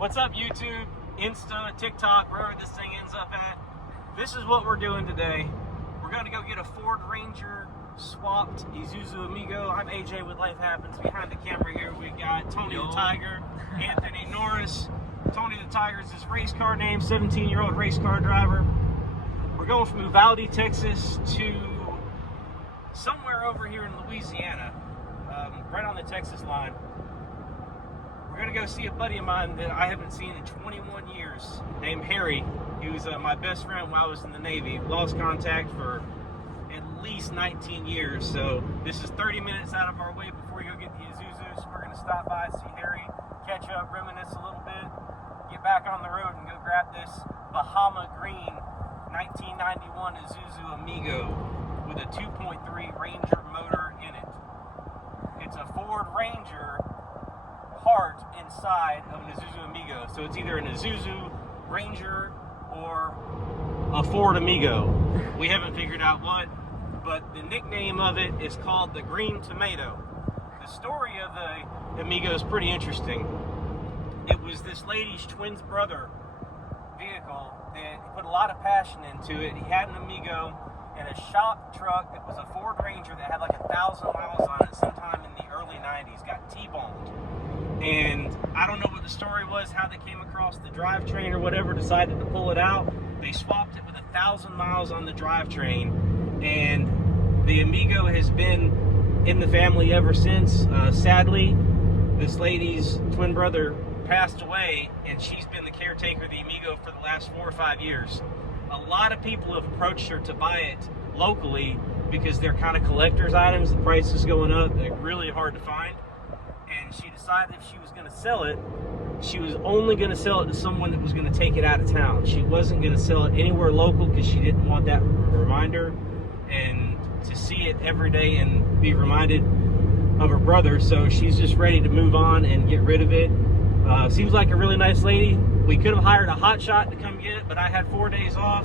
What's up, YouTube, Insta, TikTok, wherever this thing ends up at? This is what we're doing today. We're going to go get a Ford Ranger swapped Isuzu Amigo. I'm AJ with Life Happens. Behind the camera here, we got Tony the Tiger, Anthony Norris. Tony the Tiger is his race car name, 17-year-old race car driver. We're going from Uvalde, Texas to somewhere over here in Louisiana, right on the Texas line. We're going to go see a buddy of mine that I haven't seen in 21 years, named Harry. He was my best friend while I was in the Navy. Lost contact for at least 19 years, so this is 30 minutes out of our way before we go get the Isuzus. We're going to stop by, see Harry, catch up, reminisce a little bit, get back on the road and go grab this Bahama Green 1991 Isuzu Amigo with a 2.3 Ranger motor in it. It's a Ford Ranger part inside of an Isuzu Amigo. So it's either an Isuzu Ranger or a Ford Amigo. We haven't figured out what, but the nickname of it is called the Green Tomato. The story of the Amigo is pretty interesting. It was this lady's twin's brother vehicle that put a lot of passion into it. He had an Amigo and a shop truck that was a Ford Ranger that had like 1,000 miles on it sometime in the early 90s, got T-boned. And I don't know what the story was, how they came across the drivetrain or whatever, decided to pull it out. They swapped it with 1,000 miles on the drivetrain, and the Amigo has been in the family ever since. Sadly, this lady's twin brother passed away, and she's been the caretaker of the Amigo for the last 4 or 5 years. A lot of people have approached her to buy it locally because they're kind of collector's items. The price is going up. They're really hard to find. And she decided if she was going to sell it, she was only going to sell it to someone that was going to take it out of town. She wasn't going to sell it anywhere local because she didn't want that reminder and to see it every day and be reminded of her brother. So she's just ready to move on and get rid of it. Seems like a really nice lady. We could have hired a hotshot to come get it, but I had 4 days off.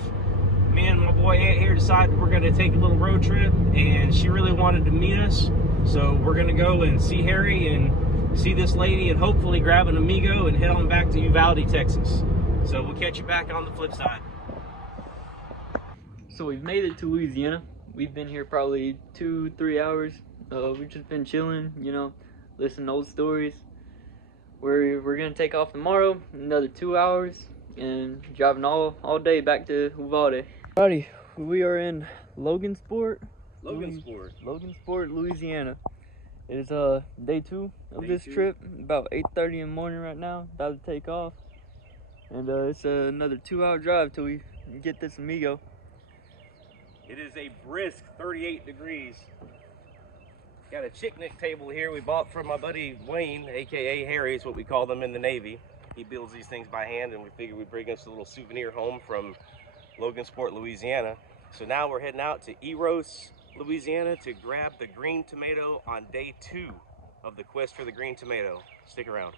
Me and my boy Ant here decided we're going to take a little road trip, and she really wanted to meet us. So we're going to go and see Harry and see this lady and hopefully grab an Amigo and head on back to Uvalde, Texas. So we'll catch you back on the flip side. So we've made it to Louisiana. We've been here probably 2-3 hours. We've just been chilling, you know, listening to old stories. We're gonna take off tomorrow, another 2 hours, and driving all day back to Uvalde. Alrighty, we are in Logansport, Louisiana. It is day 2 of this trip. About 8:30 in the morning right now. About to take off, and it's another 2-hour drive till we get this Amigo. It is a brisk 38 degrees. Got a picnic table here we bought from my buddy Wayne, aka Harry is what we call them in the Navy. He builds these things by hand, and we figured we'd bring us a little souvenir home from Logansport, Louisiana. So now we're heading out to Eros, Louisiana to grab the Green Tomato on day 2 of the quest for the Green Tomato. Stick around.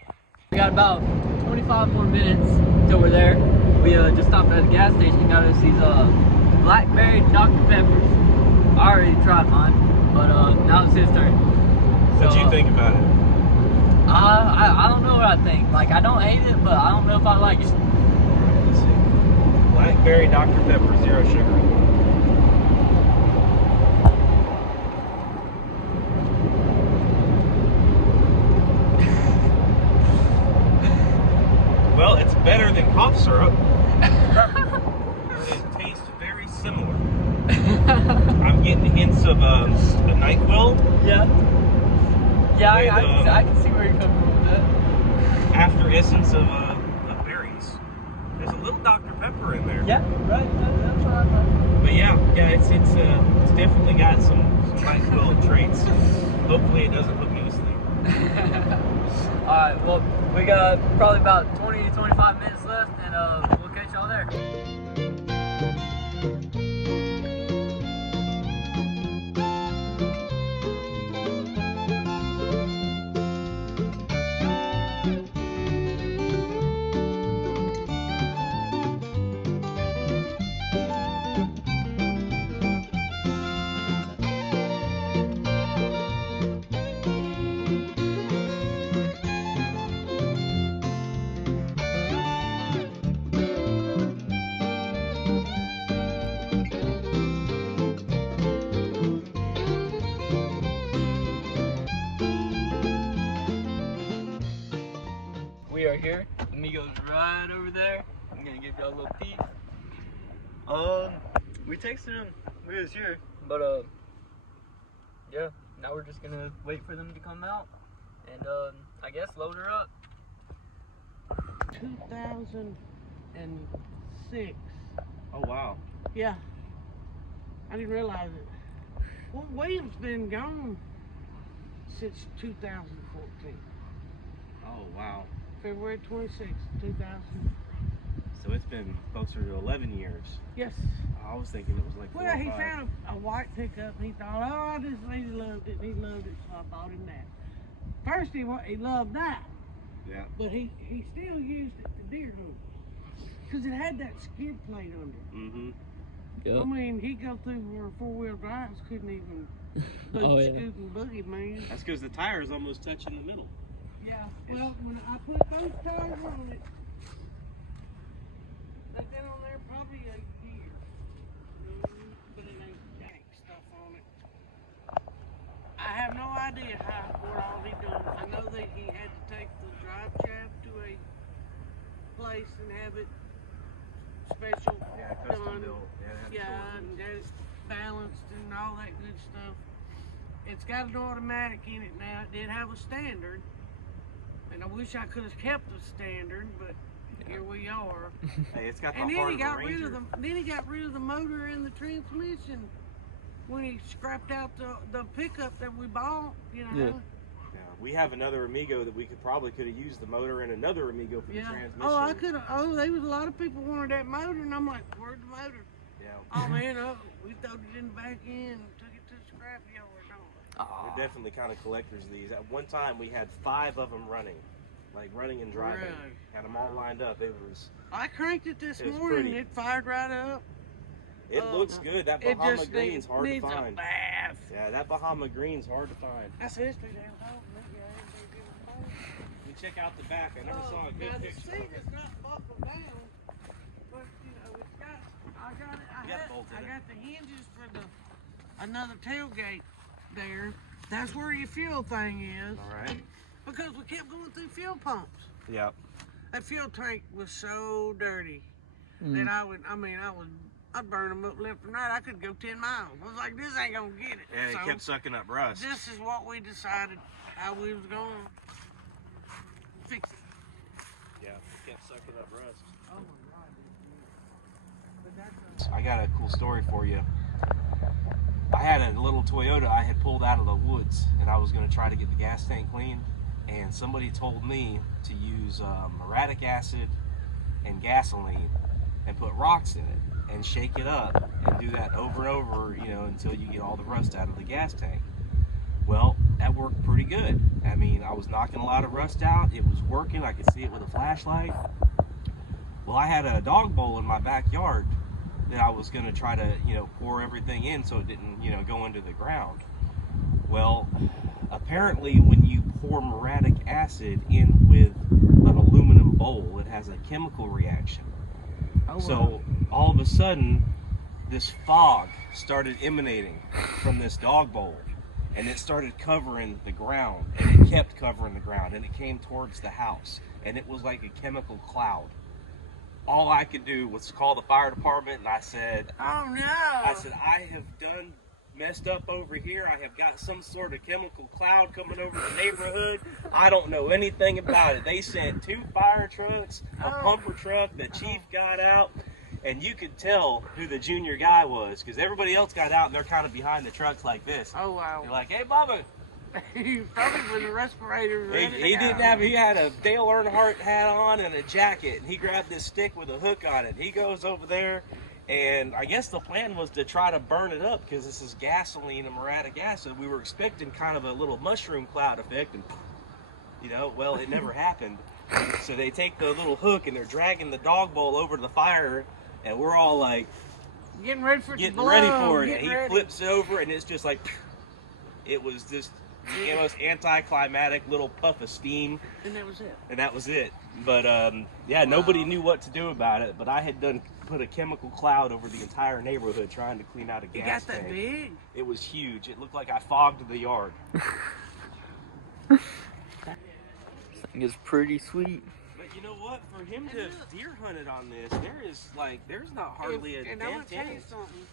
We got about 25 more minutes till we're there. We just stopped at a gas station and got us these blackberry Dr. Peppers. I already tried mine, but now it's his turn. What do you think about it? I don't know what I think. Like, I don't hate it, but I don't know if I like it. Alright, let's see. Blackberry Dr. Pepper, 0 sugar. Well, it's better than cough syrup. It tastes very similar. I'm getting hints of a NyQuil. Yeah. Yeah, with, I can see where you're coming from with that. After essence of berries. There's a little Dr. Pepper in there. Yeah, right. That's what I thought. But yeah, it's definitely got some NyQuil traits. Hopefully it doesn't put me to sleep. Alright, well, we got probably about 20-25 minutes left, and we'll catch y'all there. we are here. Amigo's right over there. I'm gonna give y'all a little peek. We texted him. We was here, but yeah. Now we're just gonna wait for them to come out, and I guess load her up. 2006. Oh wow. Yeah. I didn't realize it. Well, William's been gone since 2014. Oh wow. February 26th, 2000. So it's been closer to 11 years. Yes. I was thinking it was like 4 Well, or he 5. found a white pickup and he thought, oh, I just really loved it. He loved it, so I bought him that. First, he loved that. Yeah. But he still used it to deer hunt. Because it had that skid plate under it. Mm-hmm. Yep. I mean, he'd go through where four-wheel drives couldn't even boot, Oh, yeah. scoot, and boogie, man. That's because the tire is almost touching the middle. Yeah, well, when I put those tires on it, they've been on there probably a year. But it ain't jank stuff on it. I have no idea what all he done. I know that he had to take the drive shaft to a place and have it special done. Yeah, and get it balanced and all that good stuff. It's got an automatic in it now. It did have a standard, and I wish I could have kept the standard, but here we are. Hey, it's got the And then heart he of a got rid Ranger. of the rid of the motor and the transmission when he scrapped out the pickup that we bought. You know. Yeah. Yeah, we have another Amigo that we probably could have used the motor and another Amigo for the transmission. Oh, I could have. Oh, there was a lot of people wanted that motor, and I'm like, where's the motor? Yeah. Oh man, we threw it in the back end and took it to the scrap yard. We're definitely kind of collectors of these. At one time, we had 5 of them running, like running and driving. Really? Had them all lined up. It was. I cranked it this It was morning. pretty. It fired right up. It looks good. That It Bahama just green's hard to needs a find. bath. Yeah, that Bahama green's hard to find. That's history, damn dog. We check out the back. I never saw a good Now the picture. seat is not buckled down, but you know it's got. I got it. You got bolts in I it. got the hinges for another tailgate there. That's where your fuel thing is. All right. Because we kept going through fuel pumps. Yep. That fuel tank was so dirty Mm. that I'd burn them up left and right. I could go 10 miles. I was like, this ain't gonna get it. Yeah, So it kept sucking up rust. this is what we decided how we was gonna fix it. Yeah, it kept sucking up rust. Oh my God. But that's I got a cool story for you. I had a little Toyota I had pulled out of the woods, and I was going to try to get the gas tank clean, and somebody told me to use muriatic acid and gasoline and put rocks in it and shake it up and do that over and over, you know, until you get all the rust out of the gas tank. Well, that worked pretty good. I mean, I was knocking a lot of rust out. It was working. I could see it with a flashlight. Well, I had a dog bowl in my backyard that I was going to try to, you know, pour everything in so it didn't, you know, go into the ground. Well, apparently when you pour muriatic acid in with an aluminum bowl, it has a chemical reaction. So all of a sudden, this fog started emanating from this dog bowl, and it started covering the ground, and it kept covering the ground, and it came towards the house, and it was like a chemical cloud. All I could do was call the fire department, and I said, oh no! I have messed up over here. I have got some sort of chemical cloud coming over the neighborhood. I don't know anything about it. They sent 2 fire trucks, a pumper truck. The chief got out, and you could tell who the junior guy was because everybody else got out, and they're kind of behind the trucks like this. Oh wow! They're like, "Hey, Bubba." He probably with a respirator. He had a Dale Earnhardt hat on and a jacket, and he grabbed this stick with a hook on it. He goes over there, and I guess the plan was to try to burn it up because this is gasoline and muriatic acid. We were expecting kind of a little mushroom cloud effect, and you know, well, it never happened. So they take the little hook and they're dragging the dog bowl over to the fire, and we're all like getting ready for it. And he flips it over, and it's just like it was just the most anticlimactic little puff of steam. And that was it. And that was it. But yeah, nobody knew what to do about it. But I had put a chemical cloud over the entire neighborhood trying to clean out a gas tank. It got that big? It was huge. It looked like I fogged the yard. This thing is pretty sweet. But for him to And have look. deer hunted on this, there's not hardly a And I'm gonna dent tell in you it. something.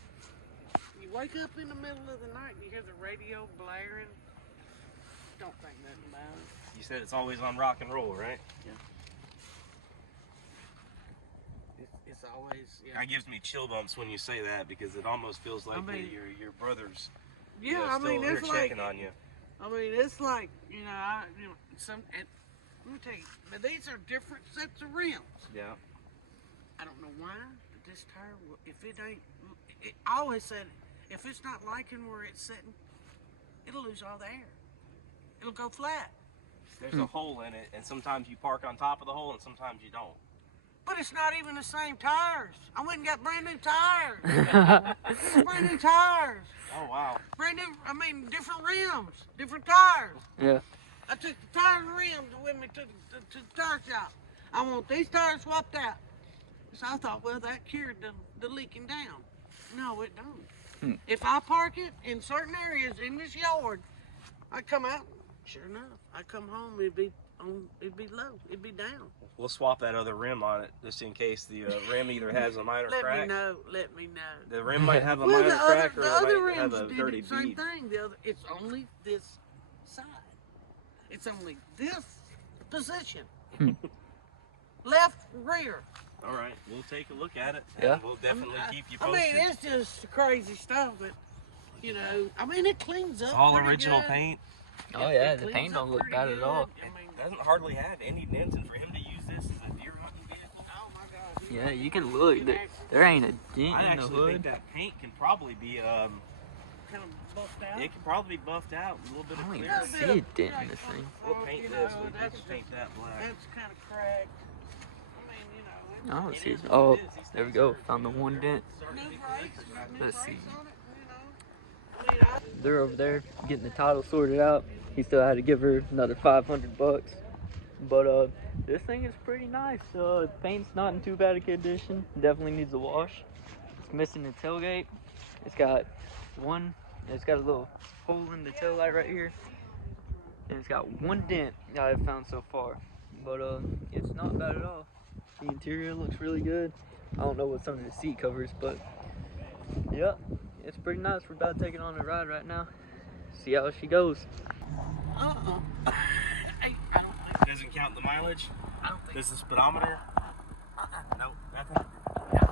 You wake up in the middle of the night and you hear the radio blaring. Don't think nothing about it. You said it's always on rock and roll, right? It's always, yeah. That gives me chill bumps when you say that because it almost feels like mean- your brother's Yeah, still I mean, here it's like, checking on you. it's like, and let me tell you, now these are different sets of rims. Yeah. I don't know why, but this tire, if it ain't, I always said, if it's not liking where it's sitting, it'll lose all the air. It'll go flat. There's a hole in it, and sometimes you park on top of the hole, and sometimes you don't. But it's not even the same tires. I went and got brand new tires. Brand new tires. Oh wow. Brand new, different rims, different tires. Yeah. I took the tires and rims with me to the tire shop. I want these tires swapped out. So I thought, well, that cured the leaking down. No, it don't. If I park it in certain areas in this yard, I come out, sure enough, I come home, it'd be low, it'd be down. We'll swap that other rim on it just in case the rim either has a minor Let crack. me know. The rim might have a Well, minor crack, the or other it might have rims a did dirty the same bead. thing. It's only this side. It's only this position. Left rear. All right, we'll take a look at it. Yeah. And we'll definitely keep you I posted. mean, it's just crazy stuff, but it cleans up. It's all pretty original good. paint. Oh It yeah, the cleans paint up don't look pretty bad at all. good. I mean, Doesn't hardly have any dents, and for him to use this as a deer hunting vehicle, oh my gosh. Yeah, you can look. There ain't a dent I in the actually think hood. that paint can probably be Kind of buffed out. it can probably be buffed out, a little bit I of don't even clearance. see a dent in this thing. We'll paint this. We can That's just paint that black. That's kind of cracked. I mean, I don't It see. is what Oh, it is. These there we things go. are- Found the one dent. starting to new be brakes, corrected. got new Let's brakes see. on it, I mean, They're over there getting the title sorted out. He still had to give her another $500. But this thing is pretty nice. Paint's not in too bad a condition. Definitely needs a wash. It's missing the tailgate. It's got a little hole in the tail light right here. And it's got one dent that I've found so far. But it's not bad at all. The interior looks really good. I don't know what's under the seat covers, but yep, it's pretty nice. We're about to take it on a ride right now. See how she goes. I don't think. Doesn't count the mileage. I don't think. Does the speedometer? No, nothing.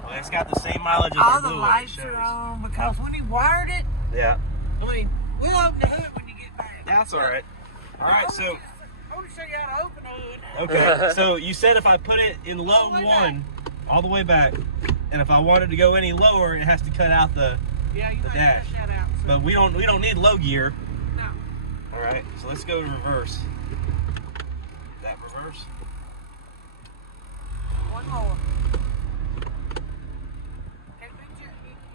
Well, it's got the same mileage as All our the blue lights one. It are shows. on because when he wired it, Yeah, I mean, we'll open the hood when you get back. that's all right. All right, so I want to show you how to open the hood. okay, so you said if I put it in low All the way one, all the way back, and if I wanted to go any lower, it has to cut out the. Yeah, you The might dash. cut that out. So, But we don't need low gear. no. All right, so let's go to reverse. That reverse. One more. Hey,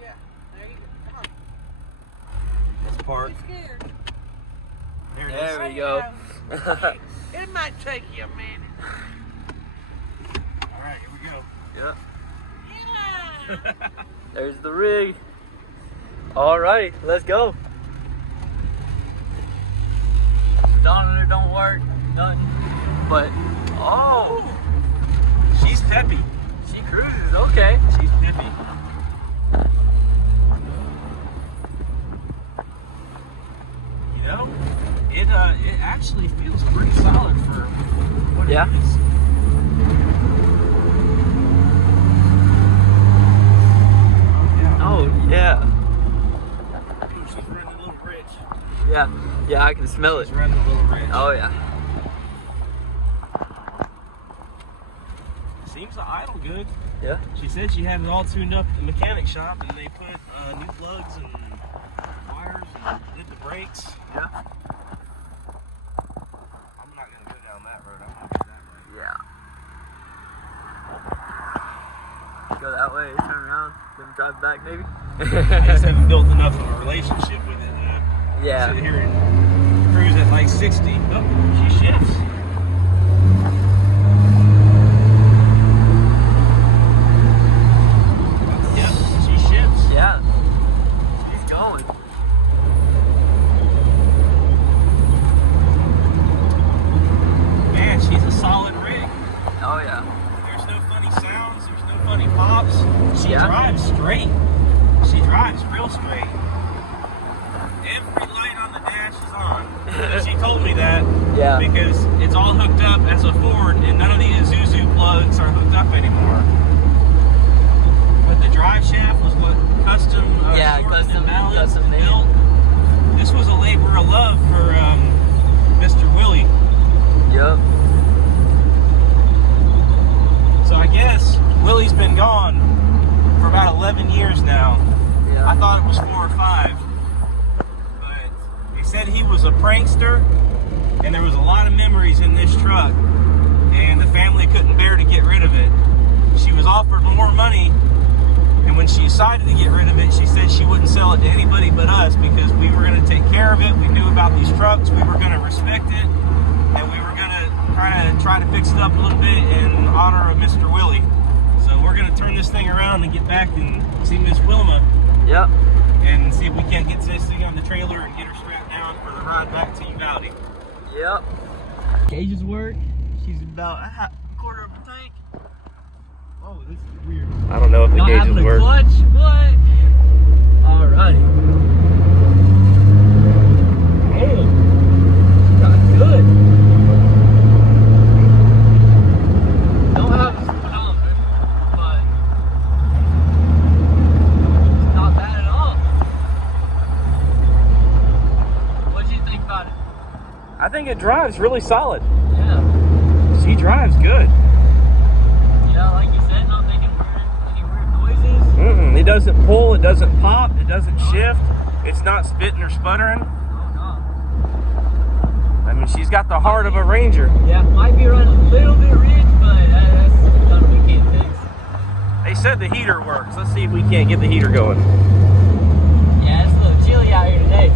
yeah, there you go. Come on. Let's park. Be scared. There it is. There we go. It might take you a minute. All right, here we go. Yep. Yeah. There's the rig. Alrighty, let's go. Speedometer don't work, nothing. But oh, She's peppy. she cruises okay. She's peppy. You know, it actually feels pretty solid for what Yeah. it is. Yeah. Oh yeah, She's running a little rich. yeah, I can smell it. She's running a little rich. Oh yeah. Seems to idle good. Yeah. She said she had it all tuned up at the mechanic shop, and they put new plugs and wires and did the brakes. Yeah. I'm not gonna go down that road. I'm gonna go that way. Yeah. Go that way, turn around, then drive back maybe. I just haven't built enough of a relationship with it to Yeah. sit here and cruise at like 60. Oh, she shifts. Yep, she shifts. Yeah. She's going. Man, she's a solid rig. Oh yeah. She drives straight. She drives real straight. Every light on the dash is on. And she told me that because it's all hooked up as a Ford, and none of the Isuzu plugs are hooked up anymore. But the drive shaft was what custom custom built. This was a labor of love for Mr. Willie. Yep. So I guess Willie's been gone for about 11 years now. Yeah. I thought it was 4 or 5. But he said he was a prankster, and there was a lot of memories in this truck, and the family couldn't bear to get rid of it. She was offered more money, and when she decided to get rid of it, she said she wouldn't sell it to anybody but us because we were going to take care of it. We knew about these trucks. We were going to respect it, and we were going to try to fix it up a little bit in honor of Mr. Willie. So we're going to turn this thing around and get back and see Miss Wilma. Yep. And see if we can't get this thing on the trailer and get her strapped down for the ride back to Uvalde. Yep. Gauges work. She's about a quarter of a tank. Oh, this is weird. I don't know if the gauges work. Clutch? What? Alrighty. Oh, got good. Don't have a speedometer, but it's not bad at all. What do you think about it? I think it drives really solid. Yeah. She drives good. Yeah, like you said, not making any weird noises. It doesn't pull, it doesn't pop, it doesn't shift. It's not spitting or sputtering. Oh, no. I mean, she's got the heart of a Ranger. Yeah, might be running a little bit rich, but that's something we can't fix. They said the heater works. Let's see if we can't get the heater going. Yeah, it's a little chilly out here today.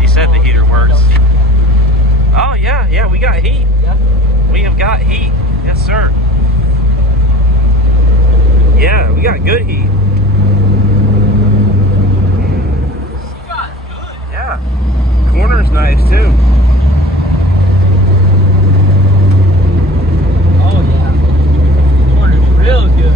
She said the heater works. Oh, yeah, we got heat. Yeah. We have got heat. Yes, sir. Yeah, we got good heat. She got good. Yeah. Corner's nice, too. Oh, yeah. Corner's real good.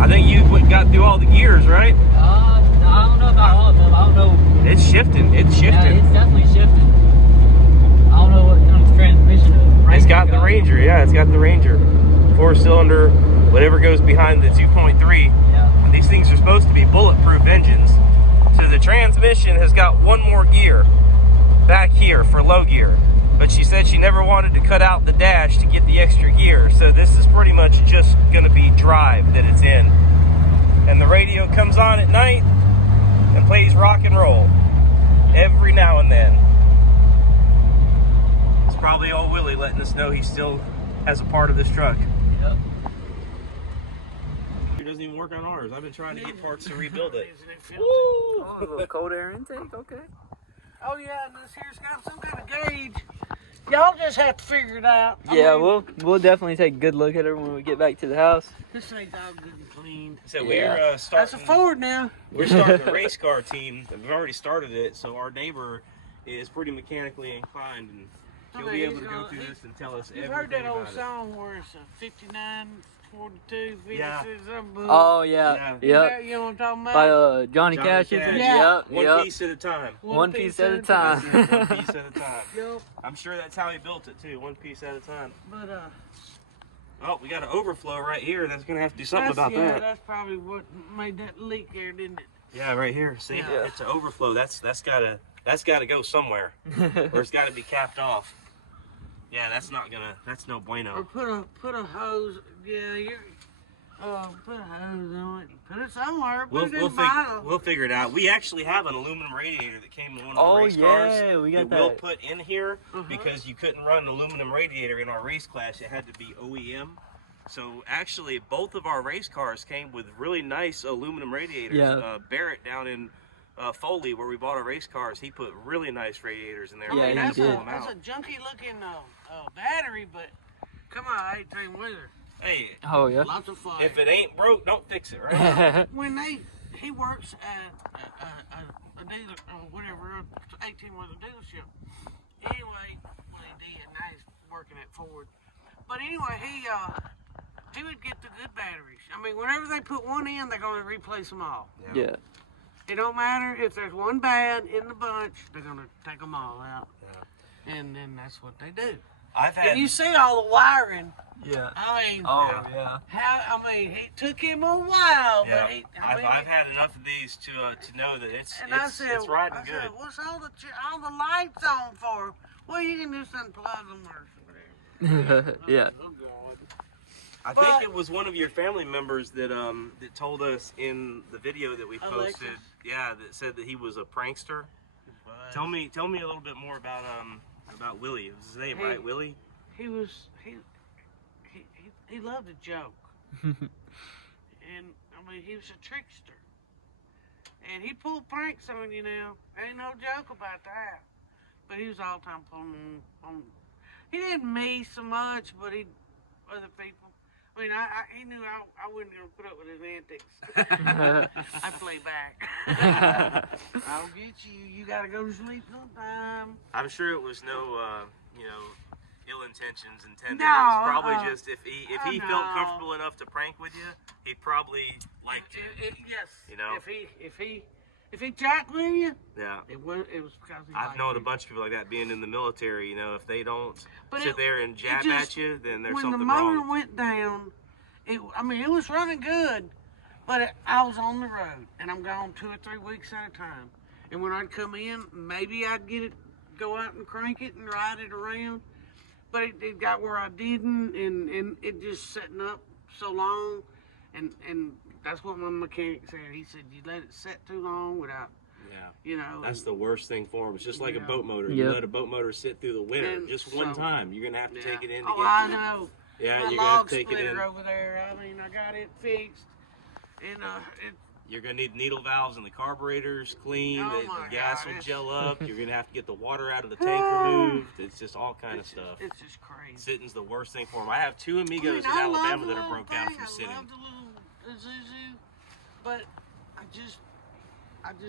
I think you got through all the gears, right? I don't know about all of them. I don't know. It's shifting. It's Yeah, shifting. it's definitely shifting. I don't know what kind of transmission It's got the Ranger. Yeah, it's got the Ranger. 4-cylinder, whatever goes behind the 2.3. Yeah. These things are supposed to be bulletproof engines. So the transmission has got one more gear back here for low gear. But she said she never wanted to cut out the dash to get the extra gear. So this is pretty much just going to be drive that it's in. And the radio comes on at night and plays rock and roll every now and then. It's probably old Willie letting us know he still has a part of this truck. Yep. It doesn't even work on ours. I've been trying to get parts to rebuild it. Oh, a little cold air intake, okay. Oh yeah, and this here's got some kind of gauge. Y'all just have to figure it out. Yeah, we'll definitely take a good look at her when we get back to the house. This thing's all good and clean. So Yeah. we're starting. That's a Ford now. We're starting a race car team. We've already started it, so our neighbor is pretty mechanically inclined, and he'll be able to go through this and tell us You've everything heard that old about it. song where it's a 59, 42, 56, Yeah. something. Oh yeah, Yeah. You know what I'm talking about? By Johnny Johnny Cash, isn't Cash. it? Yeah. Yep, One yep. piece at a time. One piece at a One time. piece at a time. Yup. I'm sure that's how he built it too. One piece at a time. But Oh, we got an overflow right here. That's gonna have to do something about yeah, that. that's probably what made that leak there, didn't it? Yeah, right here. See, Yeah. it's an overflow. That's gotta go somewhere, or it's got to be capped off. Yeah, that's no Or bueno. put a hose. Yeah, put a hose on it. Put it somewhere. Put it in a bottle. We'll figure it out. We actually have an aluminum radiator that came in one of the Oh race cars. yeah, we got that we'll that. put in here Uh-huh. because you couldn't run an aluminum radiator in our race class. It had to be OEM. So actually, both of our race cars came with really nice aluminum radiators. Yeah. Barrett down in Foley, where we bought our race cars, he put really nice radiators in there. Yeah, We he had to did. pull them That's out. a junky looking battery, but come on, 18 wheeler. Hey, Oh yeah. Lots of fun. if it ain't broke, don't fix it, right? When he works at a a dealer, whatever, 18-wheeler dealership. Anyway, well, he did. Now he's working at Ford. But anyway, he would get the good batteries. I mean, whenever they put one in, they're going to replace them all. Yeah. It don't matter if there's one bad in the bunch, they're going to take them all out. Yeah. And then that's what they do. I've had. And you see all the wiring. Yeah. I mean, Oh yeah. It took him a while, Yeah. but I've had enough of these to know that it's riding good. Said, what's all the lights on for? Well, you can just unplug them or whatever. Yeah. Oh, God. I think it was one of your family members that that told us in the video that we posted. Alexis? Yeah, that said that he was a prankster. Tell me a little bit more about Willie. Was his name right, Willie? He loved a joke. And I mean, he was a trickster. And he pulled pranks on you now. Ain't no joke about that. But he was all the time pulling on. He didn't me so much, but other people. I mean, he knew I wasn't gonna put up with his antics. I play back. I'll get you. You gotta go to sleep sometime. I'm sure it was no, ill intentions intended. No, it was probably just if he felt no. comfortable enough to prank with you, he probably liked you. Yes. You know? If he jacked with you, Yeah. it was because he I've liked known you. a bunch of people like that being in the military. You know, if they don't But sit there and jab at you, then there's when something the motor wrong. went down, it was running good, but I was on the road, and I'm gone 2 or 3 weeks at a time. And when I'd come in, maybe I'd go out and crank it and ride it around, but it got where I didn't, and it just setting up so long, and that's what my mechanic said. He said, you let it set too long without, That's the worst thing for them. It's just like a boat motor. Yep. You let a boat motor sit through the winter And just one so- time. You're gonna have to take it in to Oh, get. I know. Yeah, My you're gonna log have to take it splitter in. over there. I mean, I got it fixed, and You're gonna need needle valves and the carburetors cleaned. Oh the my gas God, will gel up. You're gonna have to get the water out of the tank removed. It's just all kind of stuff. It's just crazy. Sitting's the worst thing for them. I have 2 Amigos in I love Alabama the that are little broke down thing. from sitting. I love the little Isuzu, but I just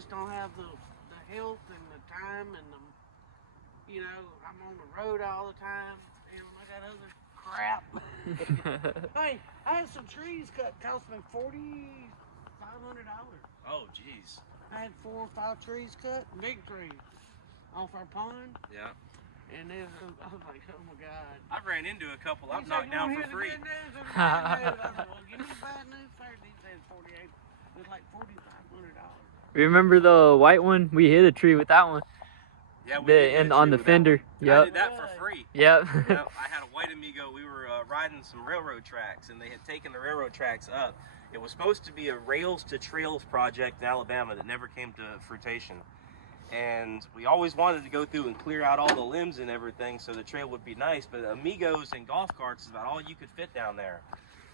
don't have the health and the time and I'm on the road all the time and I got other crap. Hey, I had some trees cut, cost me $4,500. Oh, jeez. I had 4 or 5 trees cut, big trees, off our pond, Yeah. and then I was like, oh my God. I ran into a couple I've He knocked said, "You down wanna for hear free. the good news or the bad news?" I said, well, give me the bad news first. He said 48. It was like $4,500. Remember the white one? We hit a tree with that one. Yeah, we The did and get a on tree the with that fender. one. I Yep. did that for free. Yep. Yep, I had a white Amigo. We were riding some railroad tracks, and they had taken the railroad tracks up. It was supposed to be a rails to trails project in Alabama that never came to fruition. And we always wanted to go through and clear out all the limbs and everything so the trail would be nice, but Amigos and golf carts is about all you could fit down there.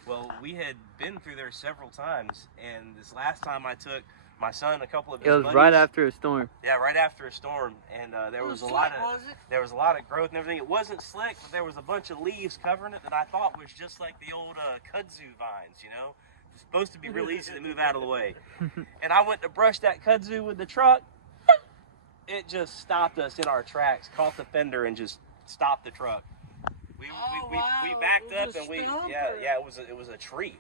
Well, we had been through there several times, and this last time I took my son, a couple of his It was buddies. right after a storm. Yeah, right after a storm, and there was a lot of growth and everything. It wasn't slick, but there was a bunch of leaves covering it that I thought was just like the old kudzu vines, It's supposed to be real easy to move out of the way. And I went to brush that kudzu with the truck. It just stopped us in our tracks, caught the fender, and just stopped the truck. We backed It up was a and stump, it was a tree.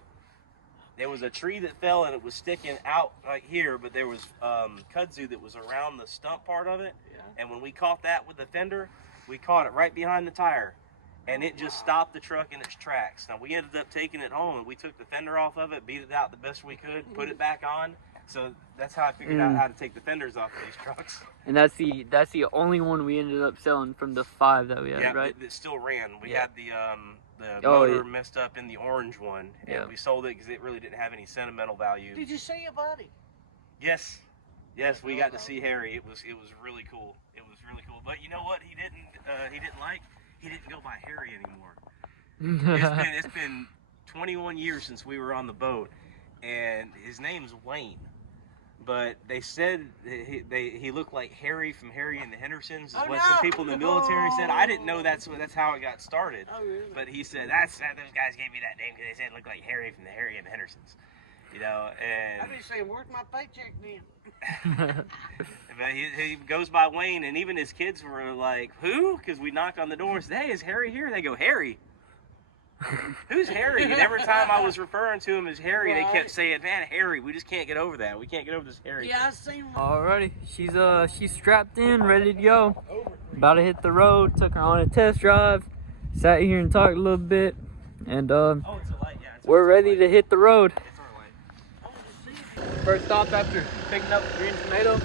There was a tree that fell and it was sticking out right here, but there was kudzu that was around the stump part of it. Yeah. And when we caught that with the fender, we caught it right behind the tire. And it just stopped the truck in its tracks. Now we ended up taking it home and we took the fender off of it, beat it out the best we could, put it back on. So that's how I figured out how to take the fenders off these trucks. And that's the only one we ended up selling from the 5 that we had, Yeah, right? it still ran. We Yeah. had the motor messed up in the orange one, and Yeah. we sold it because it really didn't have any sentimental value. Did you see your buddy? Yes, we got to see Harry. It was really cool. It was really cool. But you know what? He didn't like. He didn't go by Harry anymore. It's been 21 years since we were on the boat, and his name's Wayne. But they said he looked like Harry from Harry and the Hendersons, is Oh, what no. some people in the military said. I didn't know that's how it got started. Oh, really? But he said those guys gave me that name because they said it looked like Harry from the Harry and the Hendersons. You know, and I'd be saying, where's my paycheck then? but he goes by Wayne, and even his kids were like, who? Because we knocked on the door and said, hey, is Harry here? They go, Harry? Who's Harry? And every time I was referring to him as Harry, they kept saying, man, Harry, we just can't get over that. We can't get over this Harry. Yeah, I seen him. Alrighty, she's strapped in, ready to go. About to hit the road. Took her on a test drive. Sat here and talked a little bit, and Oh, it's a light, yeah. we're ready to hit the road. It's our light. First stop after picking up the green tomato.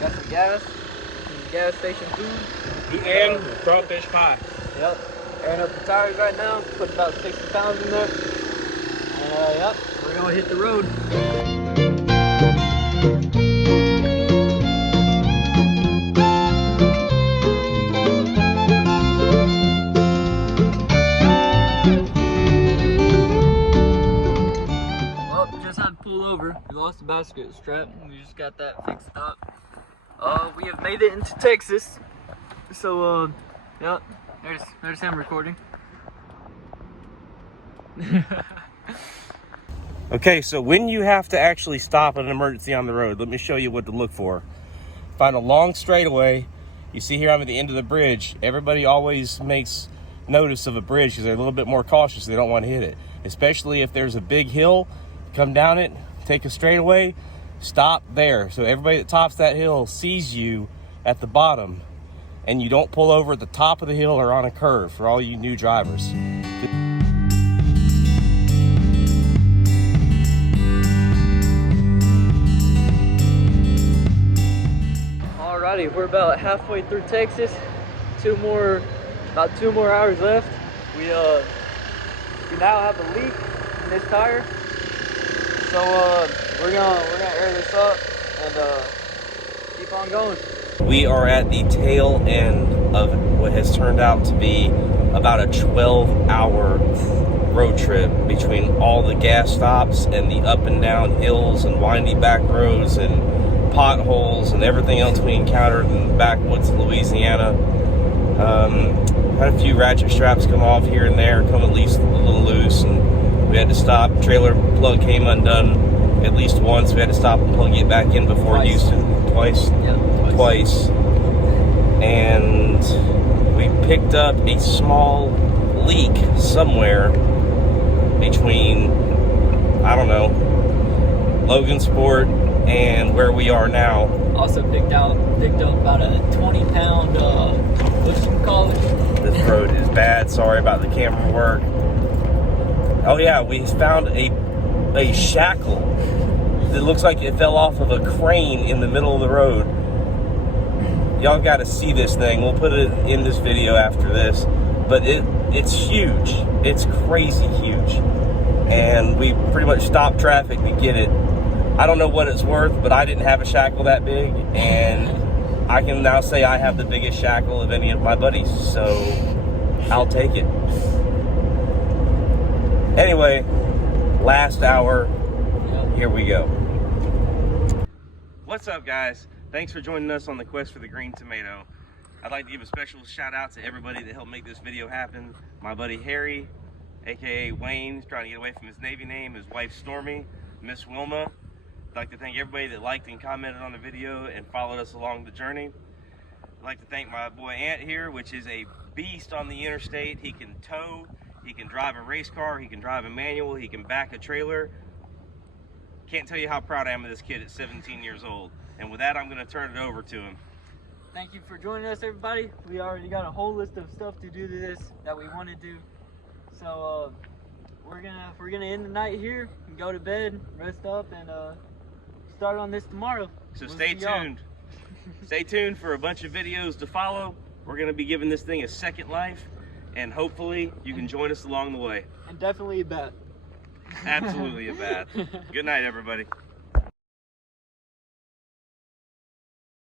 Got some gas, some gas station food. And crawfish pie. Yep. Airing up the tires right now. Put about 60 pounds in there. And yep, we're gonna hit the road. Well, just had to pull over. We lost the basket strap. We just got that fixed up. We have made it into Texas. So, yep. There's him recording. Okay, so when you have to actually stop an emergency on the road, let me show you what to look for. Find a long straightaway. You see here I'm at the end of the bridge. Everybody always makes notice of a bridge because they're a little bit more cautious. They don't want to hit it. Especially if there's a big hill, come down it, take a straightaway, stop there. So everybody that tops that hill sees you at the bottom. And you don't pull over at the top of the hill or on a curve for all you new drivers. Alrighty, we're about halfway through Texas. About two more hours left. We now have a leak in this tire. So we're gonna air this up and keep on going. We are at the tail end of what has turned out to be about a 12-hour road trip between all the gas stops and the up and down hills and windy back roads and potholes and everything else we encountered in the backwoods of Louisiana. Had a few ratchet straps come off here and there, come at least a little loose, and we had to stop. Trailer plug came undone at least once. We had to stop and plug it back in before Houston. Twice? Yeah. Twice. And we picked up a small leak somewhere between, I don't know, Logansport and where we are now. Also picked up about a 20-pound, what you call it? This road is bad. Sorry about the camera work. Oh yeah, we found a shackle that looks like it fell off of a crane in the middle of the road. Y'all got to see this thing. We'll put it in this video after this. But it's huge. It's crazy huge. And we pretty much stopped traffic to get it. I don't know what it's worth, but I didn't have a shackle that big. And I can now say I have the biggest shackle of any of my buddies. So I'll take it. Anyway, last hour. Here we go. What's up, guys? Thanks for joining us on the quest for the green tomato. I'd like to give a special shout out to everybody that helped make this video happen. My buddy Harry, aka Wayne, is trying to get away from his Navy name, his wife Stormy, Miss Wilma. I'd like to thank everybody that liked and commented on the video and followed us along the journey. I'd like to thank my boy Ant here, which is a beast on the interstate. He can tow, he can drive a race car, he can drive a manual, he can back a trailer. Can't tell you how proud I am of this kid at 17 years old. And with that, I'm going to turn it over to him. Thank you for joining us, everybody. We already got a whole list of stuff to do to this that we want to do. So we're gonna end the night here and go to bed, rest up, and start on this tomorrow. So stay tuned. Stay tuned for a bunch of videos to follow. We're going to be giving this thing a second life, and hopefully you can join us along the way. And definitely a bat. Absolutely a bat. Good night, everybody.